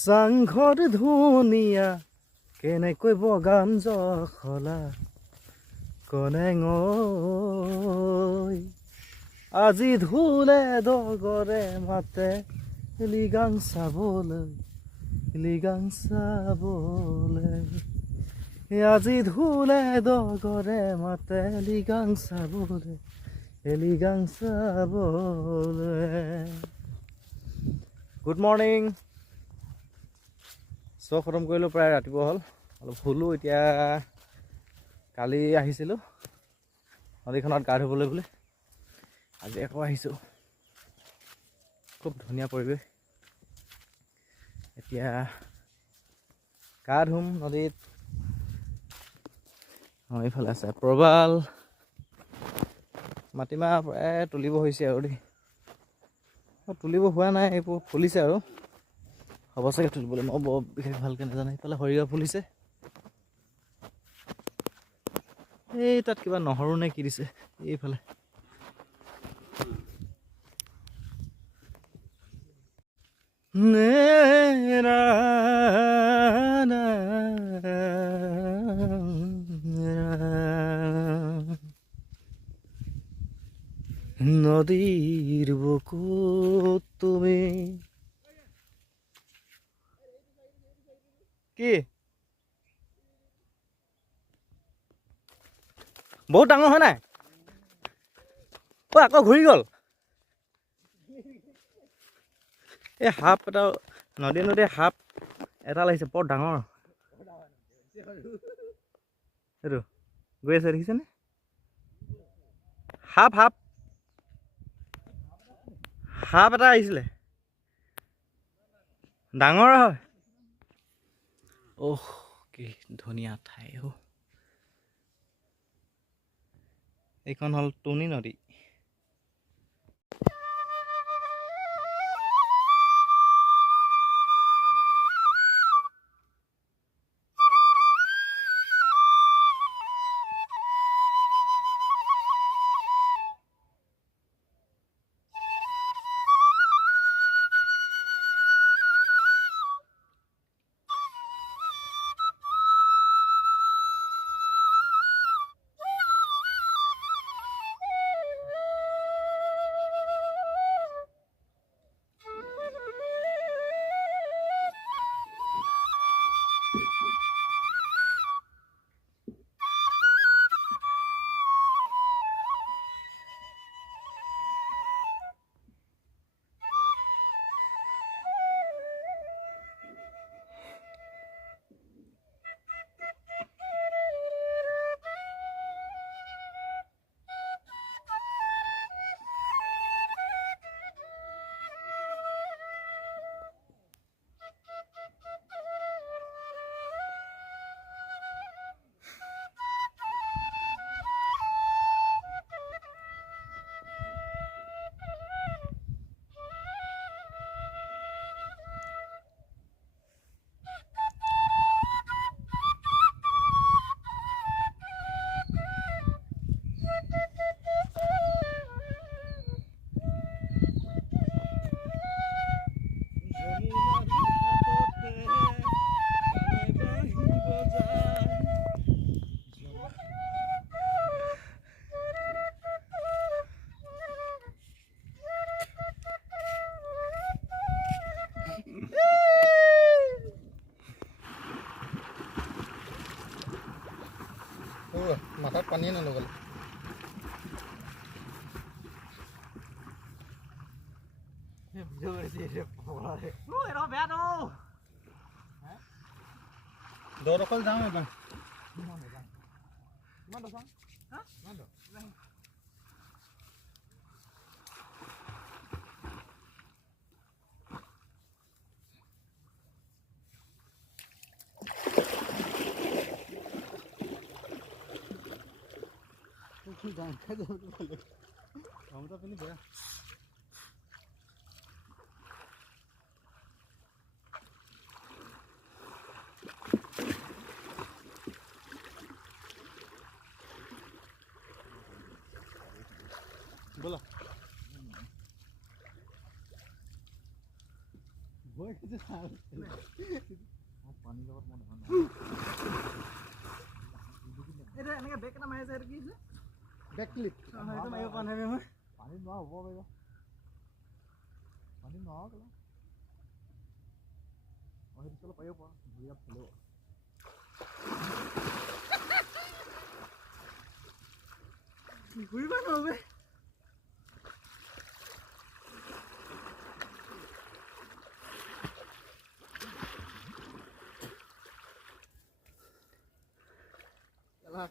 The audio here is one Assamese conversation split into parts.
চাংঘৰ ধুনীয়া কেনেকৈ বগান জখলা কনেঙ আজি ধুলে দগৰে মাতে লিগাং চাবলৈ আজি ধুলে দগৰে মাতে লিগাং চাবলৈ গুড মৰ্ণিং। চব খতম কৰিলোঁ, প্ৰায় ৰাতিপুৱা হ'ল, অলপ শুলোঁ। এতিয়া কালি আহিছিলোঁ নদীখনত গা ধুবলৈ বুলি, আজি আকৌ আহিছোঁ। খুব ধুনীয়া পৰিৱেশ। এতিয়া গা ধুম নদীত। এইফালে আছে প্ৰবাল, মাটিমাহ প্ৰায় তুলিব হৈছে আৰু দেই, তুলিব হোৱা নাই, এইবোৰ ফুলিছে আৰু হ'ব চাগে তুলিবলৈ, মই বৰ বিশেষ ভালকৈ নাজানো। এইফালে সৰিয়হ ফুলিছে, এই তাত কিবা নহৰু নে কি দিছে এইফালে। নদীৰ বুকুত তুমি কি বহুত ডাঙৰ হয় নাই? আকৌ ঘূৰি গ'ল। এই সাপ এটা নদীয়ে সাপ এটা লাগিছে, বৰ ডাঙৰ। এইটো গৈ আছে, দেখিছেনে? সাপ এটা আহিছিলে, ডাঙৰ হয়। অহ, কি ধুনীয়া ঠাই। এইখন হ'ল টুনি নদী। মাথাত পানীয়ে নলগালে। দৌৰকল যাওঁ এবাৰ। बोला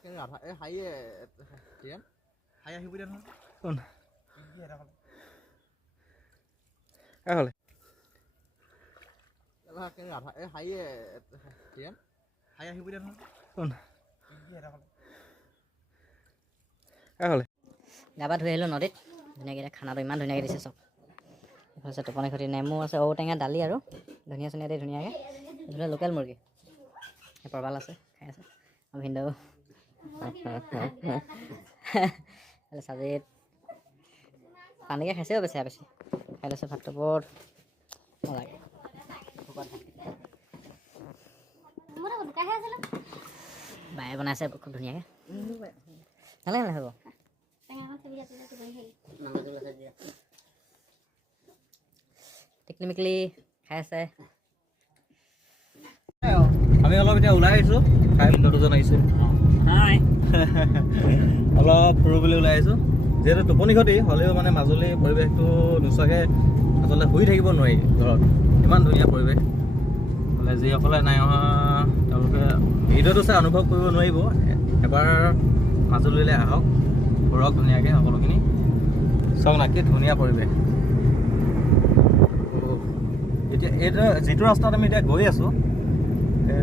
cái gạt hãy tiến hãy hiểu biết hơn cái hồi cái gạt hãy tiến hãy hiểu biết hơn cái hồi গা পা ধুই আহিলোঁ নদীত ধুনীয়াকৈ এতিয়া খানাটো ইমান ধুনীয়াকৈ দিছে চব এইফালে আছে টোপনি খতি নেমু আছে ঔটেঙা দালি আৰু ধনিয়া চনিয়া দি ধুনীয়াকৈ ধুনীয়া লোকেল মুৰ্গী প্ৰবাল আছে খাই আছে ভিনদেউ চাজিত পানীকৈ খাইছে বেছি বেছি খাই লৈছে ভাতটো বৰ লাগে বায়ে বনাইছে খুব ধুনীয়াকৈ নালাগে নালাগে হ'ব টেকনিকেলি খাই আছে আমি অলপ এতিয়া ওলাই আহিছোঁ খাই দুজন আহিছে অলপ ফুৰিবলৈ ওলাই আহিছোঁ যিহেতু টোপনি খতি হ'লেও মানে মাজুলী পৰিৱেশটো নোচোৱাকৈ আচলতে শুই থাকিব নোৱাৰি ঘৰত ইমান ধুনীয়া পৰিৱেশ বোলে যিসকলে নাই অহা তেওঁলোকে ভিডিঅ'টো চাই অনুভৱ কৰিব নোৱাৰিব এবাৰ মাজুলীলৈ আহক ফুৰক ধুনীয়াকৈ সকলোখিনি চাওক না কি ধুনীয়া পৰিৱেশ এতিয়া এইটো যিটো ৰাস্তাত আমি এতিয়া গৈ আছোঁ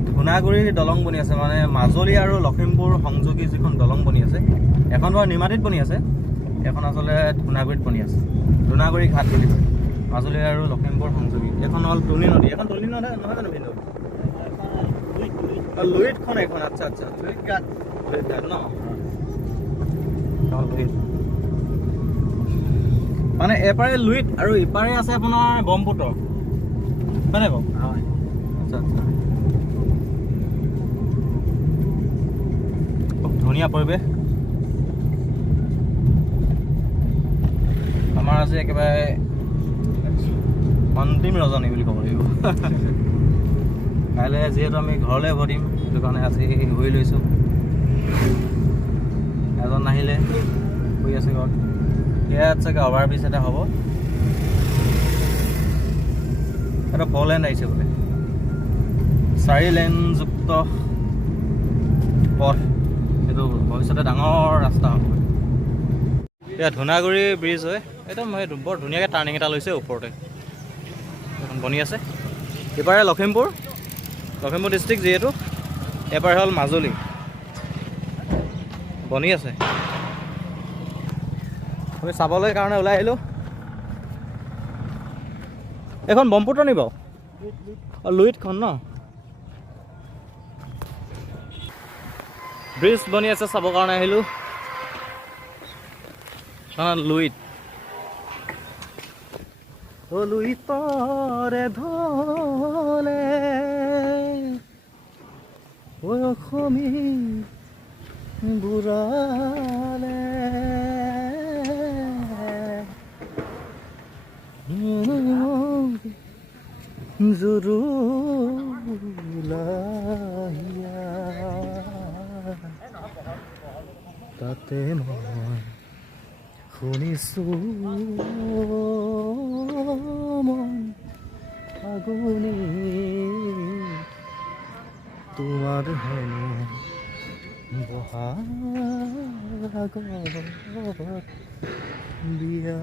ধুনাগুৰি দলং বনি আছে মানে মাজুলী আৰু লখিমপুৰ সংযোগী যিখন দলং বনি আছে এখন বাৰু নিমাতীত বনি আছে এখন আচলতে ধুনাগুৰিত বনি আছে ধুনাগুৰি ঘাট বুলি কয় মাজুলী আৰু লখিমপুৰ সংযোগী এখন হ'ল তুলি নদী এখন তুলি নদী নহয় জানো ভিন্ন লুইতখন এখন আচ্ছা আচ্ছা লুইত ঘাট ন মানে এপাৰে লুইত আৰু ইপাৰে আছে আপোনাৰ ব্ৰহ্মপুত্ৰ হয়নে বাৰু আচ্ছা আচ্ছা খুব ধুনীয়া পৰিৱেশ আমাৰ আজি একেবাৰে অন্তিম ৰজনী বুলি ক'ব লাগিব কাইলৈ যিহেতু আমি ঘৰলৈ উভতিম সেইটো কাৰণে আজি শুই লৈছোঁ এজন নাহিলে শুই আছে ঘৰত ইয়াত চাগে অভাৰ ব্ৰিজ এটা হ'ব এটা 4 লেন আহিছে বোলে 4 লেনযুক্ত পথ এইটো ভৱিষ্যতে ডাঙৰ ৰাস্তা হ'ব এয়া ধুনাগুৰি ব্ৰিজ হয় একদম বৰ ধুনীয়াকৈ টাৰ্ণিং এটা লৈছে ওপৰতে এখন বনি আছে ইপাৰে লখিমপুৰ ডিষ্ট্ৰিক্ট যিহেতু এবাৰ হ'ল মাজুলী বনি আছে আমি চাবলৈ কাৰণে ওলাই আহিলোঁ এখন ব্ৰহ্মপুত্ৰ নি বাৰু লুইতখন ন ব্ৰিজ বনি আছে চাবৰ কাৰণে আহিলোঁ লুইত লুইতৰে ধলে অসমী বুঢ়ালে জুৰুলাহিয়া তাতে মই শুনিছোঁ মন আগুনি তোমাৰ হেনো বহাগত বিয়া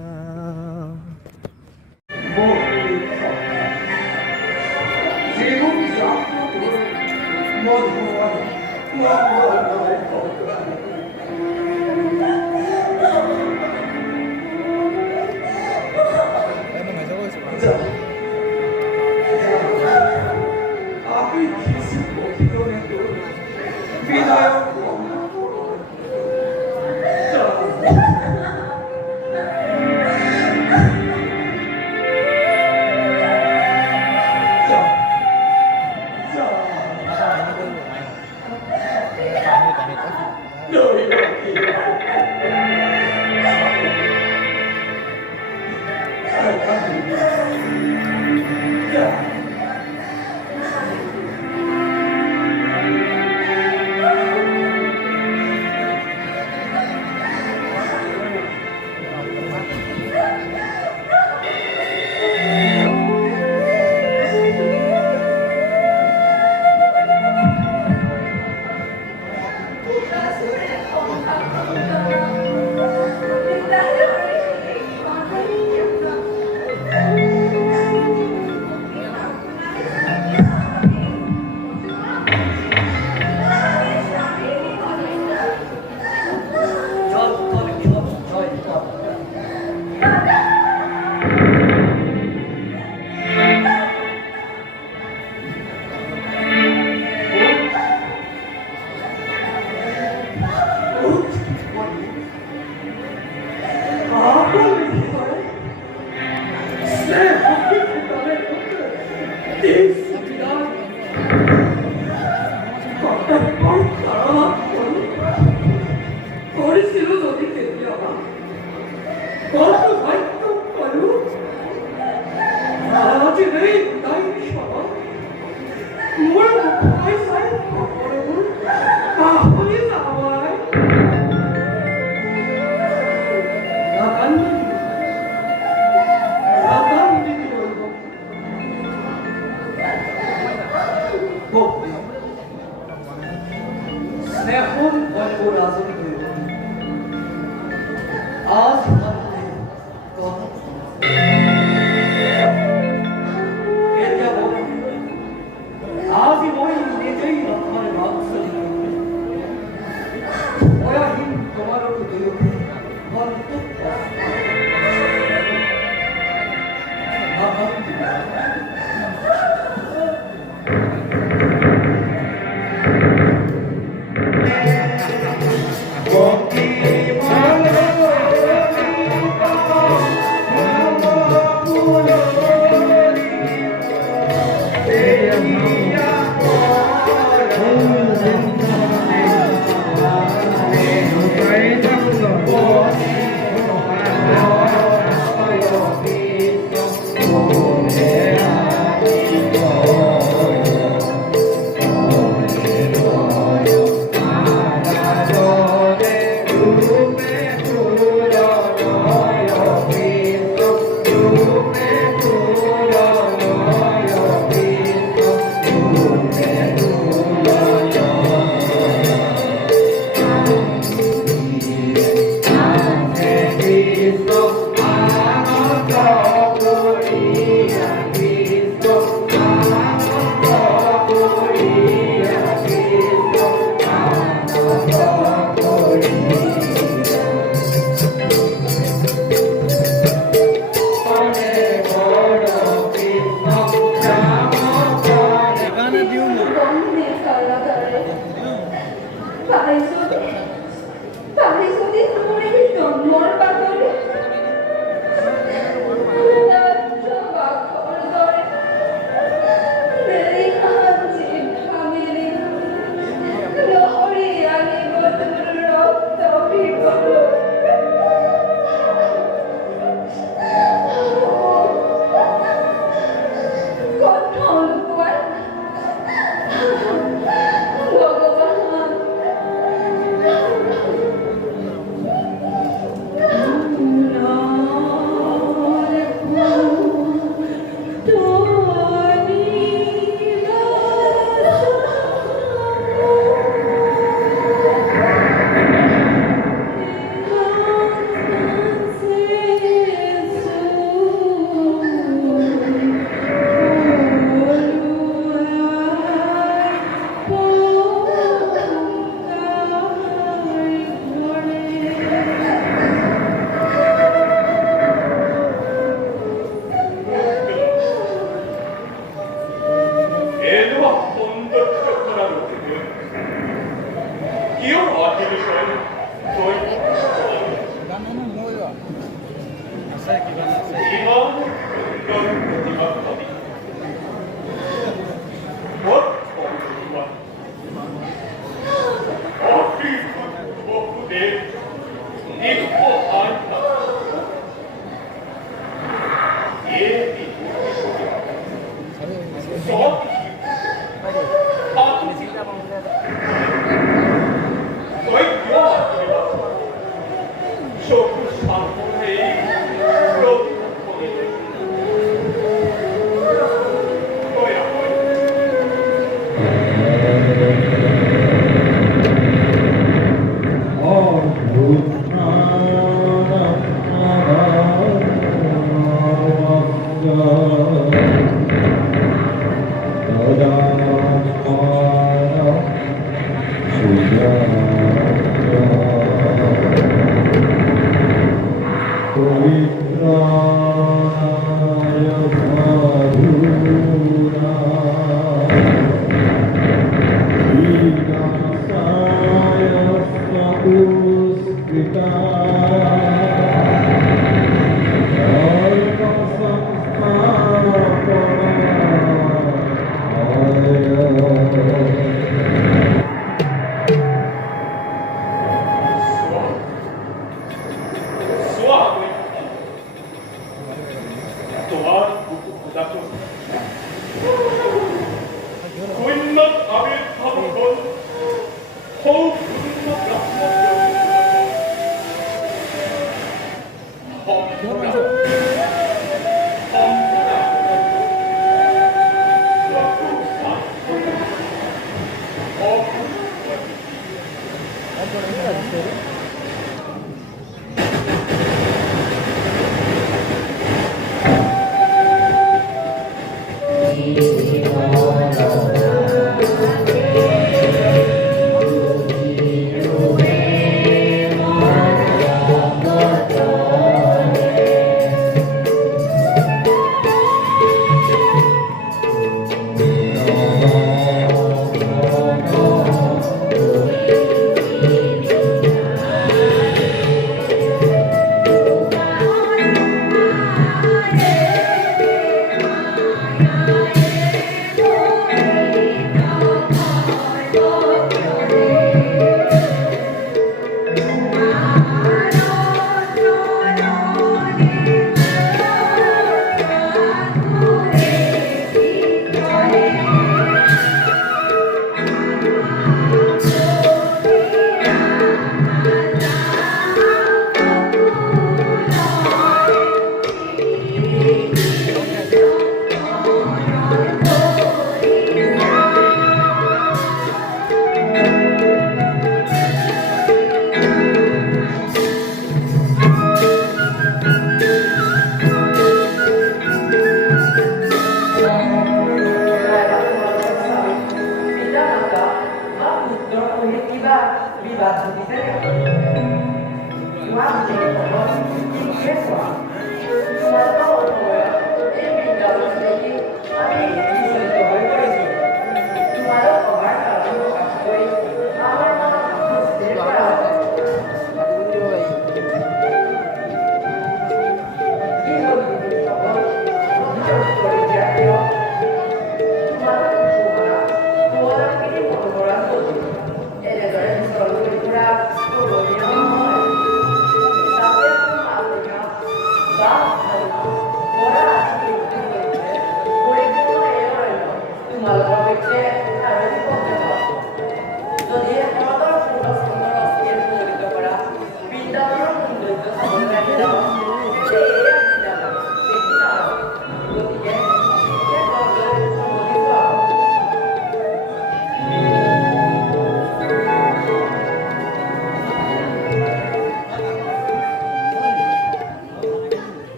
Thank you.